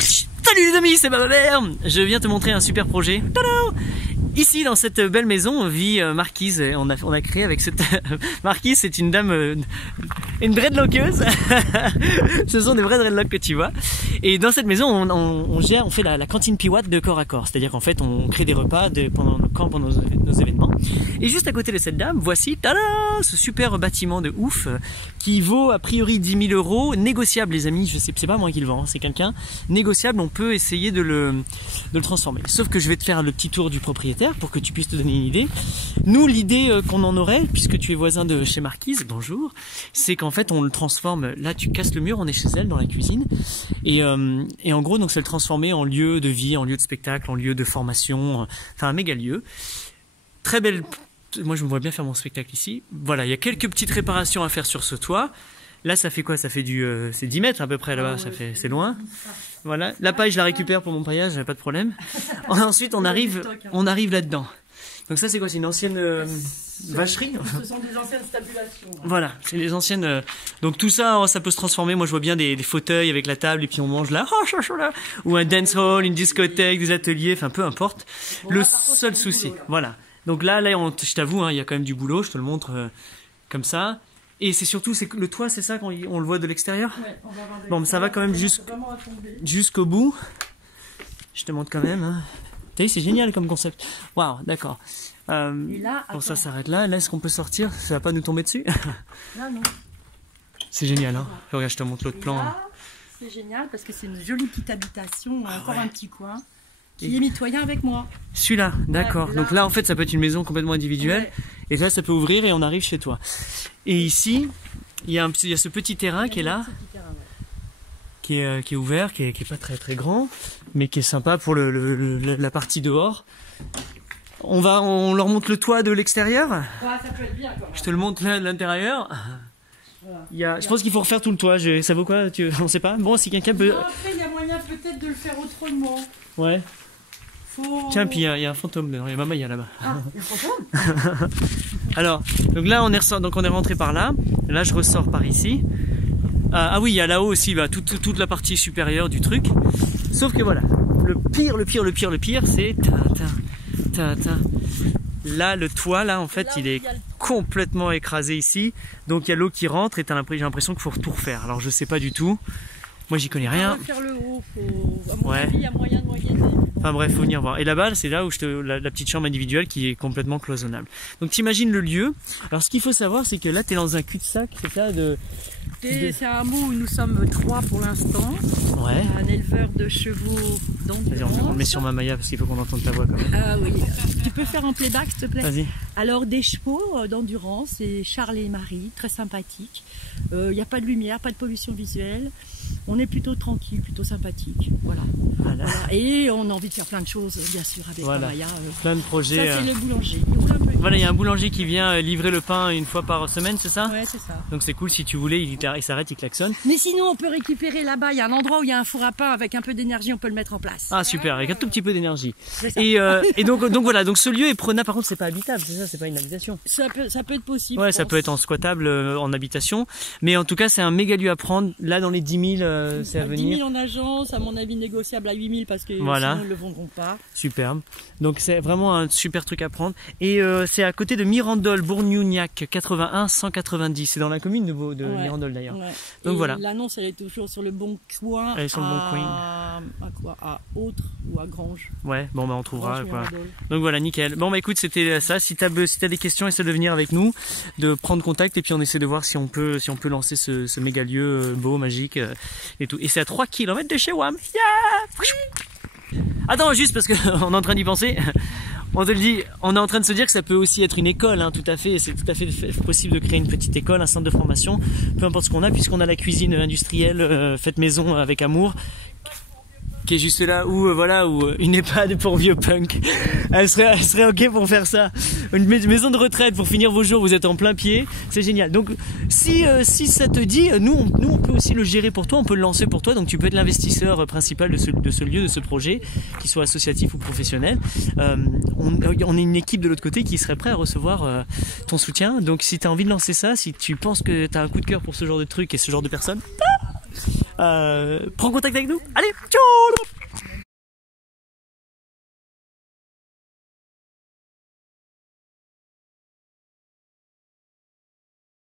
Salut les amis, c'est Bababert. Je viens te montrer un super projet. Tada! Ici, dans cette belle maison, vit Marquise. On a créé avec cette... Marquise, c'est une dame... une dreadlockeuse. Ce sont des vrais dreadlocks que tu vois. Et dans cette maison, on fait la cantine Piwatt de corps à corps. C'est-à-dire qu'en fait, on crée des repas pendant nos événements. Et juste à côté de cette dame, voici, tada, ce super bâtiment de ouf qui vaut a priori 10 000 €. Négociable, les amis. Je sais, c'est pas moi qui le vends, c'est quelqu'un. Négociable, on peut essayer de le transformer. Sauf que je vais te faire le petit tour du propriétaire pour que tu puisses te donner une idée. Nous, l'idée qu'on en aurait, puisque tu es voisin de chez Marquise, bonjour, c'est qu'en fait on le transforme, là tu casses le mur, on est chez elle dans la cuisine, et en gros donc c'est le transformer en lieu de vie, en lieu de spectacle, en lieu de formation, enfin un méga lieu. Très belle, moi je me vois bien faire mon spectacle ici. Voilà, il y a quelques petites réparations à faire sur ce toit. Là ça fait quoi? Ça fait c'est 10 mètres à peu près là-bas, c'est loin. Voilà, la paille je la récupère pour mon paillage, pas de problème. Ensuite on arrive là-dedans. Donc ça c'est quoi? C'est une ancienne vacherie? Ce sont des anciennes stabulations. Voilà, c'est les anciennes... Donc tout ça, ça peut se transformer. Moi je vois bien des fauteuils avec la table et puis on mange là. Ou un dance hall, une discothèque, des ateliers, enfin peu importe. Bon, le seul souci, voilà. Donc là je t'avoue, hein, il y a quand même du boulot, je te le montre comme ça. Et c'est surtout, c'est le toit, c'est ça, quand on le voit de l'extérieur? Ouais, on va voir bon, mais ça va quand même jusqu'au bout. Je te montre quand même. Hein. T'as vu, c'est génial comme concept. Waouh, d'accord. Bon, ça s'arrête là. Là, est-ce qu'on peut sortir? Ça va pas nous tomber dessus? Là, non. C'est génial, hein. Regarde, je te montre l'autre plan. Là, c'est génial parce que c'est une jolie petite habitation, encore un petit coin, qui est mitoyen avec moi. Celui-là, d'accord. Donc là, en fait, ça peut être une maison complètement individuelle. Ouais. Et là, ça peut ouvrir et on arrive chez toi. Et ici, il y a ce petit terrain qui est là. Qui est ouvert, qui est pas très grand, mais qui est sympa pour la partie dehors. On leur montre le toit de l'extérieur. Ouais, ça peut être bien quand même. Je te le montre là de l'intérieur. Voilà. Je pense qu'il faut refaire tout le toit. Ça vaut quoi? On sait pas. Bon, si quelqu'un peut. Non, après, il y a moyen peut-être de le faire autrement. Ouais. Tiens, puis il y a un fantôme dedans. Il y a Mamaya là-bas. Ah, il y a un fantôme. Alors, donc là, on est rentré par là. Là, je ressors par ici. Ah oui, il y a là-haut aussi toute la partie supérieure du truc. Sauf que voilà, le pire, c'est là le toit là en fait il est complètement écrasé ici. Donc il y a l'eau qui rentre et j'ai l'impression qu'il faut tout refaire. Alors je sais pas du tout. Moi j'y connais rien. On va faire le haut, à mon avis, il y a moyen de moyenner. Enfin bref, faut venir voir. Et là-bas, c'est là où la petite chambre individuelle qui est complètement cloisonnable. Donc t'imagines le lieu. Alors ce qu'il faut savoir, c'est que là t'es dans un cul-de-sac, c'est ça C'est un hameau où nous sommes 3 pour l'instant. Ouais. Un éleveur de chevaux d'endurance. Vas-y, on le met sur Mamaya parce qu'il faut qu'on entende ta voix quand même. Ah oui. Tu peux faire en playback s'il te plaît? Vas-y. Alors des chevaux d'endurance, c'est Charles et Marie, très sympathiques. Il n'y a pas de lumière, pas de pollution visuelle. On est plutôt tranquille, plutôt sympathique. Voilà. Et on a envie de faire plein de choses, bien sûr, avec Mamaya. Plein de projets. Ça, c'est le boulanger. Voilà, il y a un boulanger qui vient livrer le pain une fois par semaine, c'est ça? Ouais, c'est ça. Donc c'est cool, si tu voulais, il s'arrête, il klaxonne. Mais sinon, on peut récupérer là-bas, il y a un endroit où il y a un four à pain avec un peu d'énergie, on peut le mettre en place. Ah super, avec un tout petit peu d'énergie. Et donc voilà, donc ce lieu est prenable, par contre c'est pas habitable, c'est ça, c'est pas une habitation. Ça peut être possible. Ouais, ça peut être en squattable, en habitation, mais en tout cas c'est un méga lieu à prendre. Là dans les 10 000, c'est à venir. 10 000 en agence, à mon avis négociable à 8 000 parce que sinon ils ne le vendront pas. Superbe. Donc c'est vraiment un super truc à prendre. Et c'est à côté de Mirandol, Bourgnougnac, 81 190. C'est dans la commune de Mirandol d'ailleurs. Ouais. Donc voilà. L'annonce elle est toujours sur le Bon Coin. Elle est sur le Bon Coin. À Autre ou à Grange. Ouais, bon bah on trouvera quoi. Donc voilà, nickel. Bon bah écoute, c'était ça. Si t'as des questions, essaie de venir avec nous, de prendre contact et puis on essaie de voir si on peut lancer ce méga lieu beau, magique et tout. Et c'est à 3 km de chez WAM. Yeah. Attends, juste parce qu'on est en train d'y penser. On te le dit, on est en train de se dire que ça peut aussi être une école, hein, tout à fait. C'est tout à fait possible de créer une petite école, un centre de formation, peu importe ce qu'on a, puisqu'on a la cuisine industrielle faite maison avec amour, qui est juste là où une EHPAD pour vieux punk. Elle serait ok pour faire ça. Une maison de retraite pour finir vos jours, vous êtes en plein pied, c'est génial. Donc si ça te dit, nous on peut aussi le gérer pour toi, on peut le lancer pour toi. Donc tu peux être l'investisseur principal de ce lieu, de ce projet, qu'il soit associatif ou professionnel. On est une équipe de l'autre côté qui serait prêt à recevoir ton soutien. Donc si tu as envie de lancer ça, si tu penses que tu as un coup de cœur pour ce genre de truc et ce genre de personnes, prends contact avec nous. Allez, ciao!